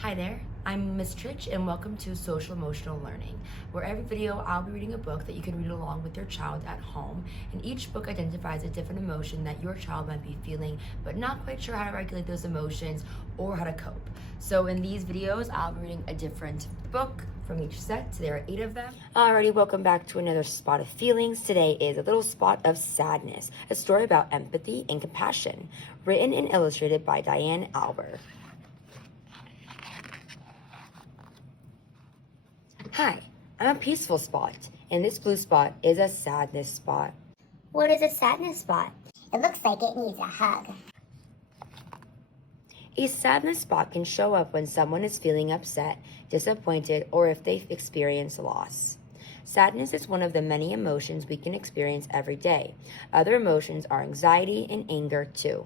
Hi there, I'm Miss Tritch and welcome to Social Emotional Learning, where every video I'll be reading a book that you can read along with your child at home, and each book identifies a different emotion that your child might be feeling but not quite sure how to regulate those emotions or how to cope. So in these videos, I'll be reading a different book from each set. There are 8 of them. Alrighty, welcome back to another Spot of Feelings. Today is A Little Spot of Sadness, a story about empathy and compassion, written and illustrated by Diane Alber. Hi, I'm a peaceful spot, and this blue spot is a sadness spot. What is a sadness spot? It looks like it needs a hug. A sadness spot can show up when someone is feeling upset, disappointed, or if they've experienced loss. Sadness is one of the many emotions we can experience every day. Other emotions are anxiety and anger too.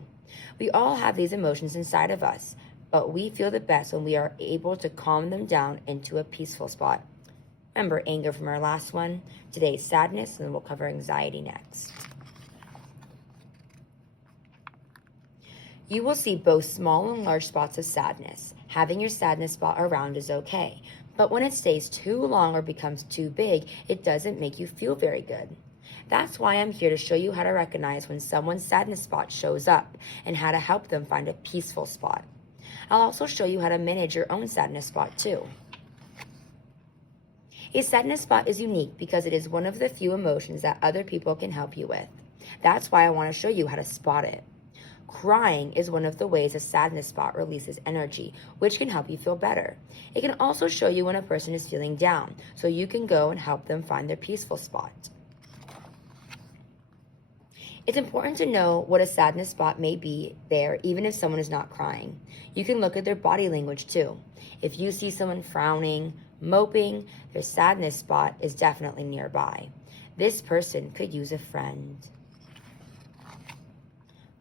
We all have these emotions inside of us, but we feel the best when we are able to calm them down into a peaceful spot. Remember anger from our last one, today's sadness, and then we'll cover anxiety next. You will see both small and large spots of sadness. Having your sadness spot around is okay, but when it stays too long or becomes too big, it doesn't make you feel very good. That's why I'm here to show you how to recognize when someone's sadness spot shows up and how to help them find a peaceful spot. I'll also show you how to manage your own sadness spot too. A sadness spot is unique because it is one of the few emotions that other people can help you with. That's why I want to show you how to spot it. Crying is one of the ways a sadness spot releases energy, which can help you feel better. It can also show you when a person is feeling down, so you can go and help them find their peaceful spot. It's important to know what a sadness spot may be there even if someone is not crying. You can look at their body language too. If you see someone frowning, moping, their sadness spot is definitely nearby. This person could use a friend.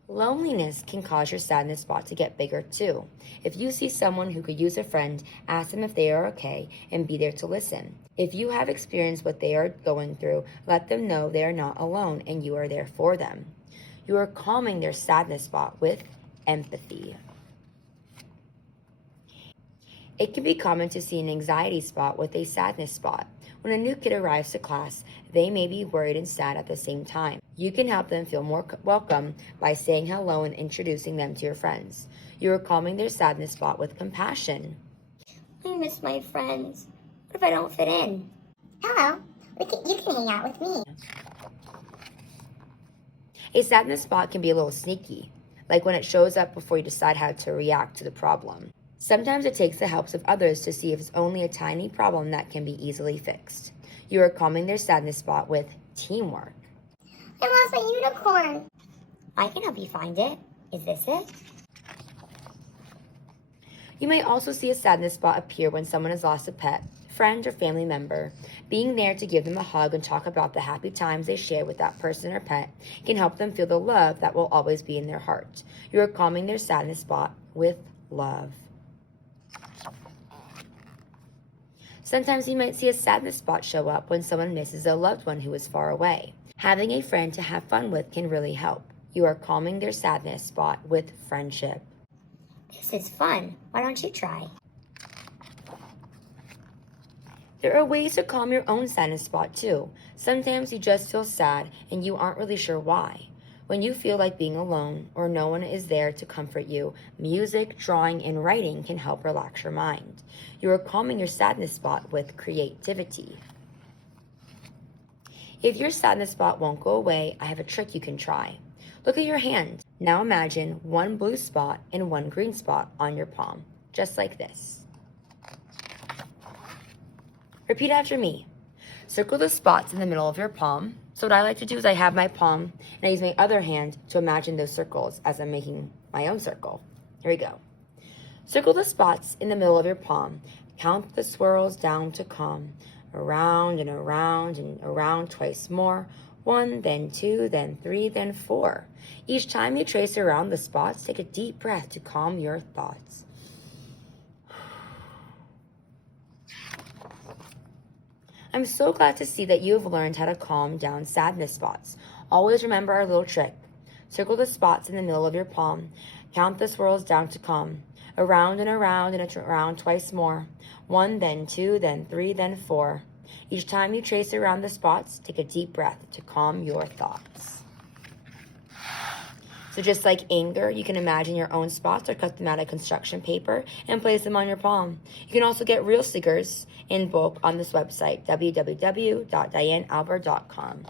Loneliness can cause your sadness spot to get bigger too. If you see someone who could use a friend, ask them if they are okay and be there to listen. If you have experienced what they are going through, let them know they are not alone and you are there for them. You are calming their sadness spot with empathy. It can be common to see an anxiety spot with a sadness spot. When a new kid arrives to class, they may be worried and sad at the same time. You can help them feel more welcome by saying hello and introducing them to your friends. You are calming their sadness spot with compassion. I miss my friends. What if I don't fit in? Hello, you can hang out with me. A sadness spot can be a little sneaky, like when it shows up before you decide how to react to the problem. Sometimes it takes the help of others to see if it's only a tiny problem that can be easily fixed. You are calming their sadness spot with teamwork. I lost my unicorn. I can help you find it. Is this it? You may also see a sadness spot appear when someone has lost a pet, friend, or family member. Being there to give them a hug and talk about the happy times they share with that person or pet can help them feel the love that will always be in their heart. You are calming their sadness spot with love. Sometimes you might see a sadness spot show up when someone misses a loved one who is far away. Having a friend to have fun with can really help. You are calming their sadness spot with friendship. This is fun. Why don't you try? There are ways to calm your own sadness spot too. Sometimes you just feel sad and you aren't really sure why. When you feel like being alone or no one is there to comfort you, music, drawing, and writing can help relax your mind. You are calming your sadness spot with creativity. If your sadness spot won't go away, I have a trick you can try. Look at your hand. Now imagine one blue spot and one green spot on your palm, just like this. Repeat after me. Circle the spots in the middle of your palm. So what I like to do is I have my palm and I use my other hand to imagine those circles as I'm making my own circle. Here we go. Circle the spots in the middle of your palm. Count the swirls down to calm. Around and around and around twice more. 1, then 2, then 3, then 4. Each time you trace around the spots, take a deep breath to calm your thoughts. I'm so glad to see that you have learned how to calm down sadness spots. Always remember our little trick. Circle the spots in the middle of your palm. Count the swirls down to calm. Around and around and around twice more. 1, then 2, then 3, then 4. Each time you trace around the spots, take a deep breath to calm your thoughts. So just like anger, you can imagine your own spots or cut them out of construction paper and place them on your palm. You can also get real stickers in bulk on this website, www.dianealbert.com.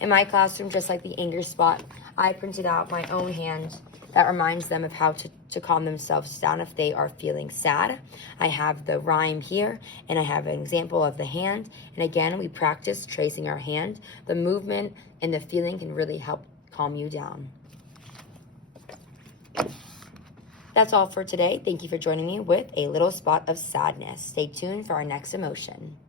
In my classroom, just like the anger spot, I printed out my own hand that reminds them of how to calm themselves down if they are feeling sad. I have the rhyme here, and I have an example of the hand. And again, we practice tracing our hand. The movement and the feeling can really help calm you down. That's all for today. Thank you for joining me with a little spot of sadness. Stay tuned for our next emotion.